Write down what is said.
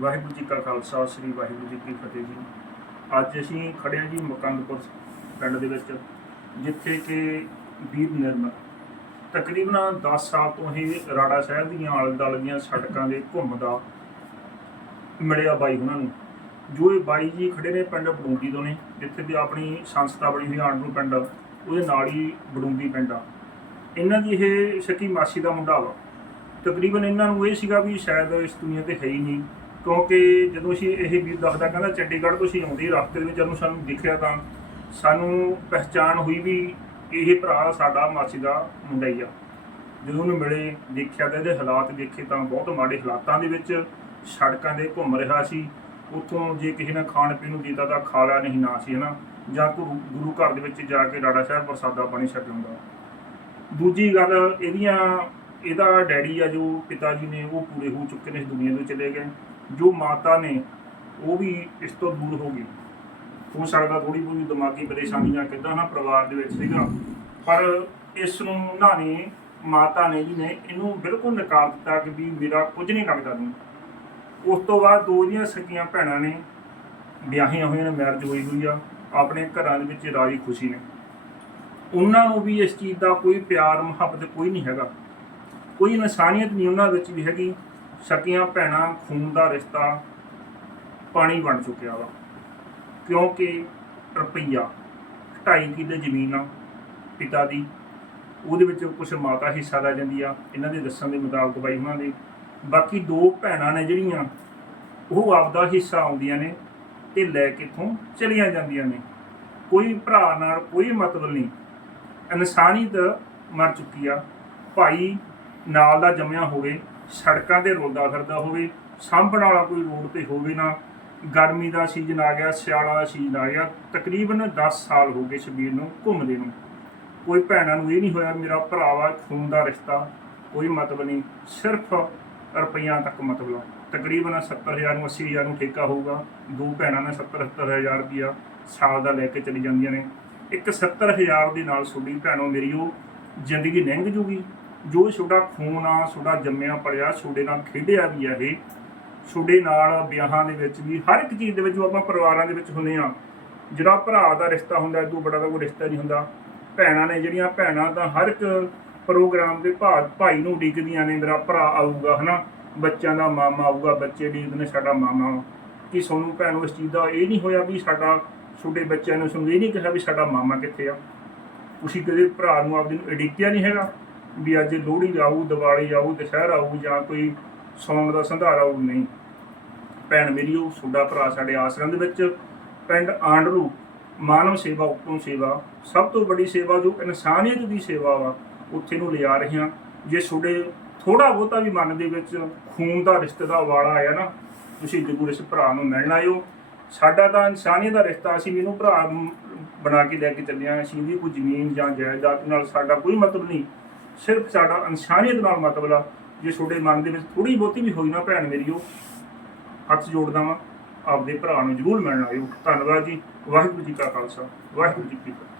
ਵਾਹਿਗੁਰੂ ਜੀ ਕਾ ਖਾਲਸਾ, ਸ੍ਰੀ ਵਾਹਿਗੁਰੂ ਜੀ ਕੀ ਫਤਿਹ ਜੀ। ਅੱਜ ਅਸੀਂ ਖੜੇ ਹਾਂ ਜੀ ਮਕੰਦਪੁਰ ਪਿੰਡ ਦੇ ਵਿੱਚ, ਜਿੱਥੇ ਕਿ ਵੀਰ ਨਿਰਮਲ ਤਕਰੀਬਨ 10 ਸਾਲ ਤੋਂ ਹੀ ਰਾੜਾ ਸ਼ਹਿਰ ਦੀਆਂ ਆਲੇ ਦੁਆਲੇ ਦੀਆਂ ਸੜਕਾਂ ਦੇ ਘੁੰਮਦਾ ਮਿਲਿਆ ਬਾਈ ਉਹਨਾਂ ਨੂੰ। ਜੋ ਇਹ ਬਾਈ ਜੀ ਖੜੇ ਨੇ ਪਿੰਡ ਬੜੂੰਦੀ ਤੋਂ ਨੇ, ਜਿੱਥੇ ਵੀ ਆਪਣੀ ਸੰਸਥਾ ਬਣੀ ਹੋਈ ਆਂਡਰੂ ਪਿੰਡ, ਉਹਦੇ ਨਾਲ ਹੀ ਬਡੂੰਗੀ ਪਿੰਡ ਆ। ਇਹਨਾਂ ਦੀ ਇਹ ਸਕੀ ਮਾਸੀ ਦਾ ਮੁੰਡਾ ਵਾ। ਤਕਰੀਬਨ ਇਹਨਾਂ ਨੂੰ ਇਹ ਸੀਗਾ ਵੀ ਸ਼ਾਇਦ ਇਸ ਦੁਨੀਆ ਤੇ ਹੈ ਹੀ ਨਹੀਂ। ਕਿਉਂਕਿ ਜਦੋਂ ਅਸੀਂ ਇਹ ਵੀਰ ਦੱਸਦਾ ਕਹਿੰਦਾ ਚੰਡੀਗੜ੍ਹ ਤੋਂ ਅਸੀਂ ਆਉਂਦੇ ਰਸਤੇ ਦੇ ਵਿੱਚ, ਜਦੋਂ ਸਾਨੂੰ ਦਿਖਿਆ ਤਾਂ ਸਾਨੂੰ ਪਹਿਚਾਣ ਹੋਈ ਵੀ ਇਹ ਭਰਾ ਸਾਡਾ ਮਾਸੀ ਦਾ ਮੁੰਡਾ ਹੀ ਆ। ਜਦੋਂ ਉਹਨੂੰ ਮਿਲੇ, ਦੇਖਿਆ ਤਾਂ ਇਹਦੇ ਹਾਲਾਤ ਦੇਖੇ ਤਾਂ ਬਹੁਤ ਮਾੜੇ ਹਾਲਾਤਾਂ ਦੇ ਵਿੱਚ ਸੜਕਾਂ ਦੇ ਘੁੰਮ ਰਿਹਾ ਸੀ। ਉੱਥੋਂ ਜੇ ਕਿਸੇ ਨੇ ਖਾਣ ਪੀਣ ਨੂੰ ਦਿੱਤਾ ਤਾਂ ਖਾ ਲਿਆ, ਨਹੀਂ ਨਾ ਸੀ, ਹਨਾ? ਜਾਂ ਗੁਰੂ ਗੁਰੂ ਘਰ ਦੇ ਵਿੱਚ ਜਾ ਕੇ ਰਾੜਾ ਸਾਹਿਬ ਪ੍ਰਸਾਦਾ ਪਾਣੀ ਛੱਡ ਹੁੰਦਾ ਦੂਜੀ ਗੱਲ, ਇਹਦੀਆਂ, ਇਹਦਾ ਡੈਡੀ ਆ ਜੋ ਪਿਤਾ ਜੀ ਨੇ, ਉਹ ਪੂਰੇ ਹੋ ਚੁੱਕੇ ਨੇ ਇਸ ਦੁਨੀਆ ਤੋਂ ਚਲੇ ਗਏ। ਜੋ ਮਾਤਾ ਨੇ, ਉਹ ਵੀ ਇਸ ਤੋਂ ਦੂਰ ਹੋ ਗਈ। ਹੋ ਸਕਦਾ ਥੋੜੀ ਬਹੁਤੀ ਦਿਮਾਗੀ ਪਰੇਸ਼ਾਨੀਆਂ ਜਾਂ ਕਿਦਾਂ ਨਾ ਪਰਿਵਾਰ ਦੇ ਵਿੱਚ ਸੀਗਾ, ਪਰ ਇਸ ਨੂੰ ਉਹਨਾਂ ਨੇ, ਮਾਤਾ ਨੇ ਜੀ ਨੇ ਇਹਨੂੰ ਬਿਲਕੁਲ ਨਕਾਰ ਦਿੱਤਾ ਕਿ ਵੀ ਮੇਰਾ ਕੁਝ ਨਹੀਂ ਲੱਗਦਾ ਤੂੰ। ਉਸ ਤੋਂ ਬਾਅਦ ਦੋ ਦੀਆਂ ਸਕੀਆਂ ਭੈਣਾਂ ਨੇ, ਵਿਆਹੀਆਂ ਹੋਈਆਂ ਨੇ ਮੈਰਿਜ ਹੋਈ ਹੋਈ ਆ, ਆਪਣੇ ਘਰਾਂ ਦੇ ਵਿੱਚ ਰਾਜੀ ਖੁਸ਼ੀ ਨੇ। ਉਹਨਾਂ ਨੂੰ ਵੀ ਇਸ ਚੀਜ਼ ਦਾ ਕੋਈ ਪਿਆਰ ਮੁਹੱਬਤ ਕੋਈ ਨਹੀਂ ਹੈਗਾ। ਕੋਈ ਇਨਸਾਨੀਅਤ ਨਹੀਂ ਉਹਨਾਂ ਵਿੱਚ ਵੀ ਹੈਗੀ। ਸਕੀਆਂ ਭੈਣਾਂ, ਖੂਨ ਦਾ ਰਿਸ਼ਤਾ ਪਾਣੀ ਬਣ ਚੁੱਕਿਆ ਵਾ। ਕਿਉਂਕਿ ਰੁਪਈਆ ਢਾਈ ਕਿੱਲੇ ਜ਼ਮੀਨ ਆ ਪਿਤਾ ਦੀ, ਉਹਦੇ ਵਿੱਚ ਕੁਝ ਮਾਤਾ ਹਿੱਸਾ ਲੈ ਜਾਂਦੀ ਆ, ਇਹਨਾਂ ਦੇ ਦੱਸਣ ਦੇ ਮੁਤਾਬਕ ਬਾਈ ਉਹਨਾਂ ਦੇ। ਬਾਕੀ ਦੋ ਭੈਣਾਂ ਨੇ ਜਿਹੜੀਆਂ, ਉਹ ਆਪਦਾ ਹਿੱਸਾ ਆਉਂਦੀਆਂ ਨੇ ਤੇ ਲੈ ਕੇ ਇੱਥੋਂ ਚਲੀਆਂ ਜਾਂਦੀਆਂ ਨੇ। ਕੋਈ ਭਰਾ ਨਾਲ ਕੋਈ ਮਤਲਬ ਨਹੀਂ। ਇਨਸਾਨੀਅਤ ਮਰ ਚੁੱਕੀ ਆ। ਭਾਈ ਨਾਲ ਦਾ ਜੰਮਿਆ ਹੋਵੇ ਸੜਕਾਂ ਤੇ ਰੋਲਦਾ ਫਿਰਦਾ ਹੋਵੇ, ਸਾਂਭਣ ਵਾਲਾ ਕੋਈ ਰੋਡ ਤੇ ਹੋਵੇ ਨਾ, ਗਰਮੀ ਦਾ ਸੀਜ਼ਨ ਆ ਗਿਆ, ਸਿਆਲਾ ਦਾ ਸੀਜ਼ਨ ਆ ਗਿਆ, ਤਕਰੀਬਨ 10 ਸਾਲ ਹੋ ਗਏ ਸ਼ਬੀਰ ਨੂੰ ਘੁੰਮਦੇ ਨੂੰ। ਕੋਈ ਭੈਣਾਂ ਨੂੰ ਇਹ ਨਹੀਂ ਹੋਇਆ, ਮੇਰਾ ਭਰਾ ਵਾ ਖੂਨ ਦਾ ਰਿਸ਼ਤਾ, ਕੋਈ ਮਤਲਬ ਨਹੀਂ, ਸਿਰਫ ਰੁਪਈਆਂ ਤੱਕ ਮਤਲਬ ਤਕਰੀਬਨ 70000 ਨੂੰ 80000 ਨੂੰ ਠੇਕਾ ਹੋਊਗਾ, ਦੋ ਭੈਣਾਂ ਨੇ 70 70000 ਰੁਪਈਆ ਸਾਲ ਦਾ ਲੈ ਕੇ ਚਲੀ ਜਾਂਦੀਆਂ ਨੇ। ਇੱਕ 70000 ਦੇ ਨਾਲ ਤੁਹਾਡੀ ਭੈਣੋ ਮੇਰੀ ਉਹ ਜ਼ਿੰਦਗੀ ਲੰਘ ਜੂਗੀ। ਜੋ ਤੁਹਾਡਾ ਖੂਨ ਆ ਤੁਹਾਡਾ ਜੰਮਿਆ ਪੜਿਆ ਤੁਹਾਡੇ ਨਾਲ ਖੇਡਿਆ ਵੀ ਆ ਇਹ ਤੁਹਾਡੇ ਨਾਲ ਵਿਆਹਾਂ ਦੇ ਵਿੱਚ ਵੀ, ਹਰ ਇੱਕ ਚੀਜ਼ ਦੇ ਵਿੱਚ ਜੋ ਆਪਾਂ ਪਰਿਵਾਰਾਂ ਦੇ ਵਿੱਚ ਹੁੰਦੇ ਆ, ਜਿਹੜਾ ਭਰਾ ਦਾ ਰਿਸ਼ਤਾ ਹੁੰਦਾ ਇਹ ਤੋਂ ਬੜਾ ਤਾਂ ਕੋਈ ਰਿਸ਼ਤਾ ਨਹੀਂ ਹੁੰਦਾ। ਭੈਣਾਂ ਨੇ ਜਿਹੜੀਆਂ ਭੈਣਾਂ ਤਾਂ ਹਰ ਇੱਕ ਪ੍ਰੋਗਰਾਮ ਦੇ ਭਾ- ਭਾਈ ਨੂੰ ਉਡੀਕਦੀਆਂ ਨੇ, ਮੇਰਾ ਭਰਾ ਆਊਗਾ, ਹਨਾ? ਬੱਚਿਆਂ ਦਾ ਮਾਮਾ ਆਊਗਾ, ਬੱਚੇ ਦੀ ਨੇ ਸਾਡਾ ਮਾਮਾ। ਕਿ ਸੋਨੂੰ ਭੈਣ ਨੂੰ ਇਸ ਚੀਜ਼ ਦਾ ਇਹ ਨਹੀਂ ਹੋਇਆ ਵੀ ਸਾਡਾ ਛੋਟੇ ਬੱਚਿਆਂ ਨੂੰ ਸਾਨੂੰ ਇਹ ਨਹੀਂ ਕਿਹਾ ਵੀ ਸਾਡਾ ਮਾਮਾ ਕਿੱਥੇ ਆ। ਤੁਸੀਂ ਕਦੇ ਭਰਾ ਨੂੰ ਆਪਦੇ ਨੂੰ ਉਡੀਕਿਆ ਨਹੀਂ ਹੈਗਾ? ਵੀ ਅੱਜ ਲੋਹੜੀ ਆਊ, ਦੀਵਾਲੀ ਆਊ, ਦੁਸ਼ਹਿਰਾ ਆਊ ਜਾਂ ਕੋਈ ਸੌਂਗ ਦਾ ਸੰਧਾਰਾ ਆਊ, ਨਹੀਂ। ਭੈਣ ਮੇਰੀ, ਉਹ ਤੁਹਾਡਾ ਭਰਾ ਸਾਡੇ ਆਸਰਾਂ ਦੇ ਵਿੱਚ, ਪਿੰਡ ਆਂਡਰੂ, ਮਾਨਵ ਸੇਵਾ ਉਤਮ ਸੇਵਾ। ਸਭ ਤੋਂ ਵੱਡੀ ਸੇਵਾ ਜੋ ਇਨਸਾਨੀਅਤ ਦੀ ਸੇਵਾ ਵਾ, ਉੱਥੇ ਨੂੰ ਲਿਆ ਰਹੇ ਹਾਂ ਜੇ ਤੁਹਾਡੇ ਥੋੜਾ ਬਹੁਤਾ ਵੀ ਮਨ ਦੇ ਵਿੱਚ ਖੂਨ ਦਾ ਰਿਸ਼ਤੇ ਦਾ ਵਾਲਾ ਆਇਆ ਨਾ, ਤੁਸੀਂ ਜ਼ਰੂਰ ਇਸ ਭਰਾ ਨੂੰ ਮਿਲਣ ਆਇਓ। ਸਾਡਾ ਤਾਂ ਇਨਸਾਨੀਅਤ ਦਾ ਰਿਸ਼ਤਾ, ਅਸੀਂ ਇਹਨੂੰ ਭਰਾ ਬਣਾ ਕੇ ਲੈ ਕੇ ਚੱਲੇ ਹਾਂ ਅਸੀਂ ਵੀ ਕੋਈ ਜ਼ਮੀਨ ਜਾਂ ਜਾਇਦਾਦ ਨਾਲ ਸਾਡਾ ਕੋਈ ਮਤਲਬ ਨਹੀਂ। ਸਿਰਫ ਸਾਡਾ ਇਨਸਾਨੀਅਤ ਨਾਲ ਮਤਲਬ ਆ, ਜੇ ਤੁਹਾਡੇ ਮਨ ਦੇ ਵਿੱਚ ਥੋੜੀ ਬਹੁਤੀ ਵੀ ਹੋਈ ਨਾ ਭੈਣ ਮੇਰੀ, ਉਹ ਹੱਥ ਜੋੜਦਾ ਵਾਂ ਆਪਦੇ ਭਰਾ ਨੂੰ ਜ਼ਰੂਰ ਮਿਲਣ ਆਇਓ। ਧੰਨਵਾਦ ਜੀ। ਵਾਹਿਗੁਰੂ ਜੀ ਕਾ ਖਾਲਸਾ। ਵਾਹਿਗੁਰੂ ਜੀ ਕੀ ਫਤਿਹ।